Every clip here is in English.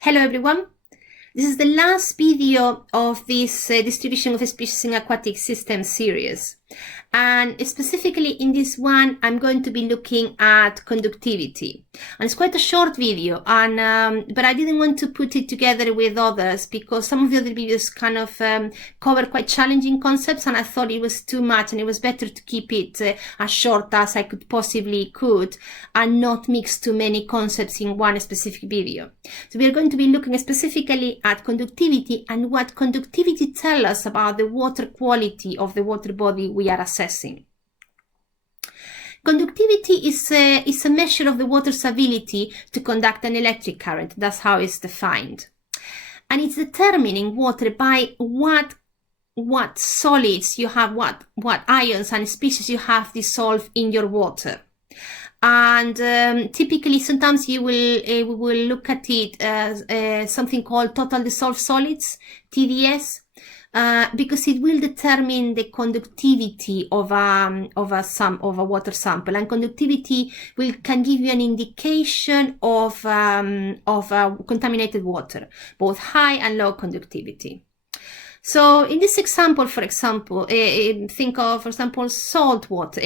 Hello everyone, this is the last video of this distribution of species in aquatic systems series, and specifically in this one I'm going to be looking at conductivity, and it's quite a short video, and but I didn't want to put it together with others because some of the other videos kind of cover quite challenging concepts, and I thought it was too much and it was better to keep it as short as I could possibly and not mix too many concepts in one specific video. So we are going to be looking specifically at conductivity and what conductivity tells us about the water quality of the water body we are assessing. Conductivity is a measure of the water's ability to conduct an electric current. That's how it's defined. And it's determining water by what solids you have, what ions and species you have dissolved in your water. And typically, sometimes we will look at it as something called total dissolved solids, TDS, because it will determine the conductivity of a water sample, and conductivity can give you an indication of contaminated water, both high and low conductivity. So in this example, for example, think of, for example, salt water,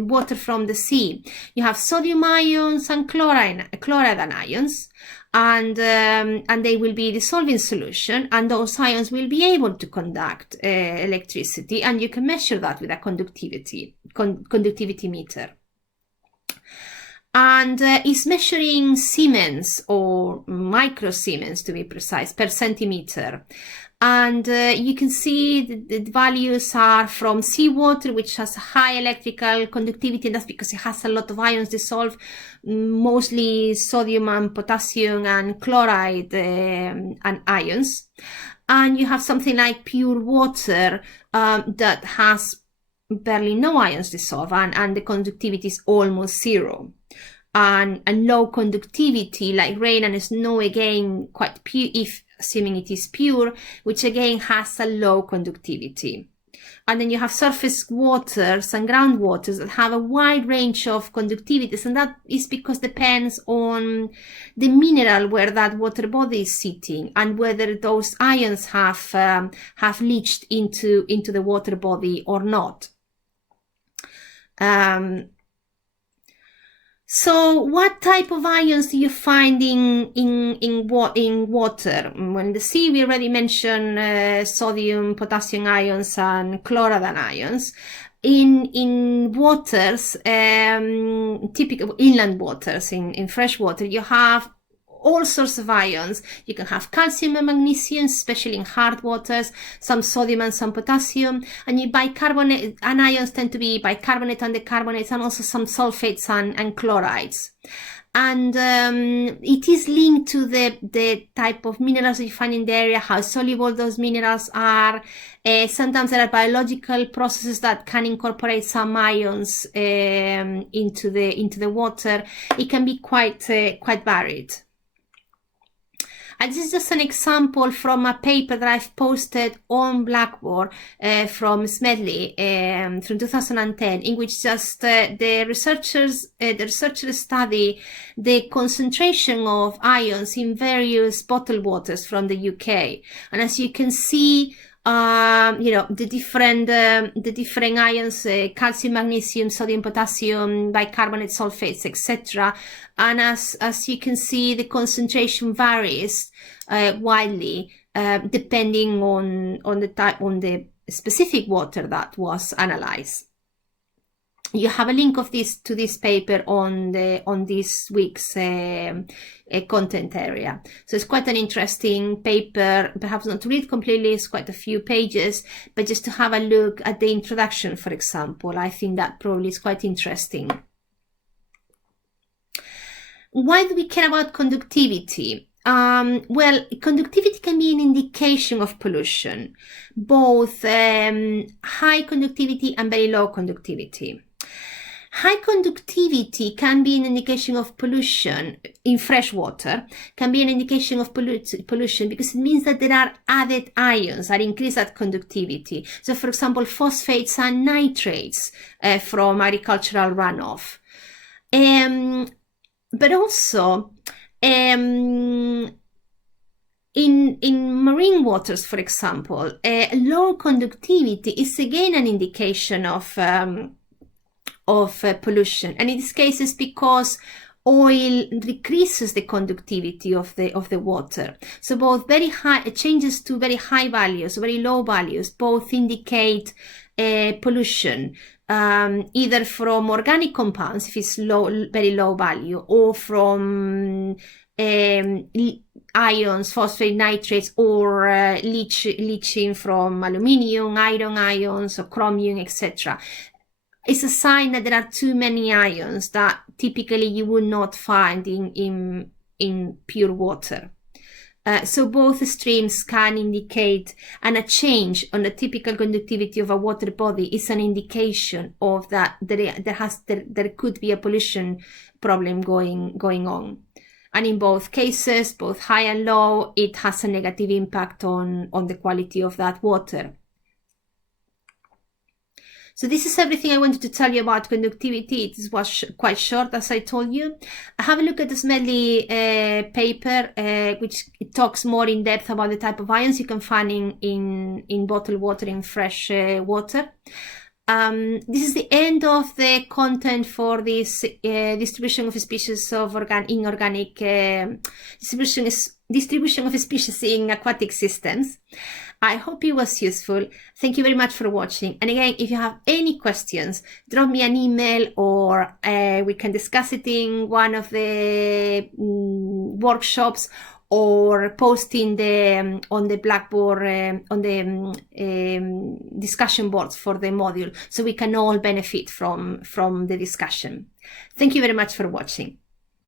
water from the sea. You have sodium ions and chloride ions, and they will be dissolved in solution, and those ions will be able to conduct electricity, and you can measure that with a conductivity meter. And is measuring Siemens or microsiemens, to be precise, per centimeter. And you can see the values are from seawater, which has a high electrical conductivity, and that's because it has a lot of ions dissolved, mostly sodium and potassium and chloride and ions. And you have something like pure water that has barely no ions dissolved, and the conductivity is almost zero. And low conductivity, like rain and snow, again quite pure, assuming it is pure, which again has a low conductivity. And then you have surface waters and groundwaters that have a wide range of conductivities, and that is because it depends on the mineral where that water body is sitting and whether those ions have leached into the water body or not. So what type of ions do you find in water? When the sea, we already mentioned sodium, potassium ions and chloride ions. In waters, typical inland waters, in fresh water, you have all sorts of ions. You can have calcium and magnesium, especially in hard waters, some sodium and some potassium, and bicarbonate, and ions tend to be bicarbonate and decarbonates, and also some sulfates and chlorides. And it is linked to the type of minerals that you find in the area, how soluble those minerals are. Sometimes there are biological processes that can incorporate some ions into the water. It can be quite varied. And this is just an example from a paper that I've posted on Blackboard from Smedley from 2010, in which just the researchers study the concentration of ions in various bottled waters from the UK. And as you can see, the different ions, calcium, magnesium, sodium, potassium, bicarbonate, sulfates, etc. And as you can see, the concentration varies widely depending on the specific water that was analyzed. You have a link of to this paper on this week's content area. So it's quite an interesting paper, perhaps not to read completely, it's quite a few pages, but just to have a look at the introduction, for example. I think that probably is quite interesting. Why do we care about conductivity? Well, conductivity can be an indication of pollution, both high conductivity and very low conductivity. High conductivity can be an indication of pollution in fresh water, can be an indication of pollution because it means that there are added ions that increase that conductivity. So, for example, phosphates and nitrates from agricultural runoff. But also, clean waters, for example, low conductivity is again an indication of pollution, and in this case it's because oil decreases the conductivity of the water. So both very high changes to very high values, very low values, both indicate pollution, either from organic compounds if it's very low value, or from ions, phosphate nitrates, or leaching from aluminium, iron ions, or chromium, etc. It's a sign that there are too many ions that typically you would not find in pure water. So both streams can indicate, and a change on the typical conductivity of a water body is an indication of that there could be a pollution problem going on. And in both cases, both high and low, it has a negative impact on the quality of that water. So this is everything I wanted to tell you about conductivity. It was quite short, as I told you. Have a look at the Smedley paper, which talks more in depth about the type of ions you can find in bottled water, in fresh water. This is the end of the content for this distribution of species of inorganic distribution of species in aquatic systems. I hope it was useful. Thank you very much for watching. And again, if you have any questions, drop me an email, or we can discuss it in one of the workshops, or post on the Blackboard, on the discussion boards for the module, so we can all benefit from the discussion. Thank you very much for watching.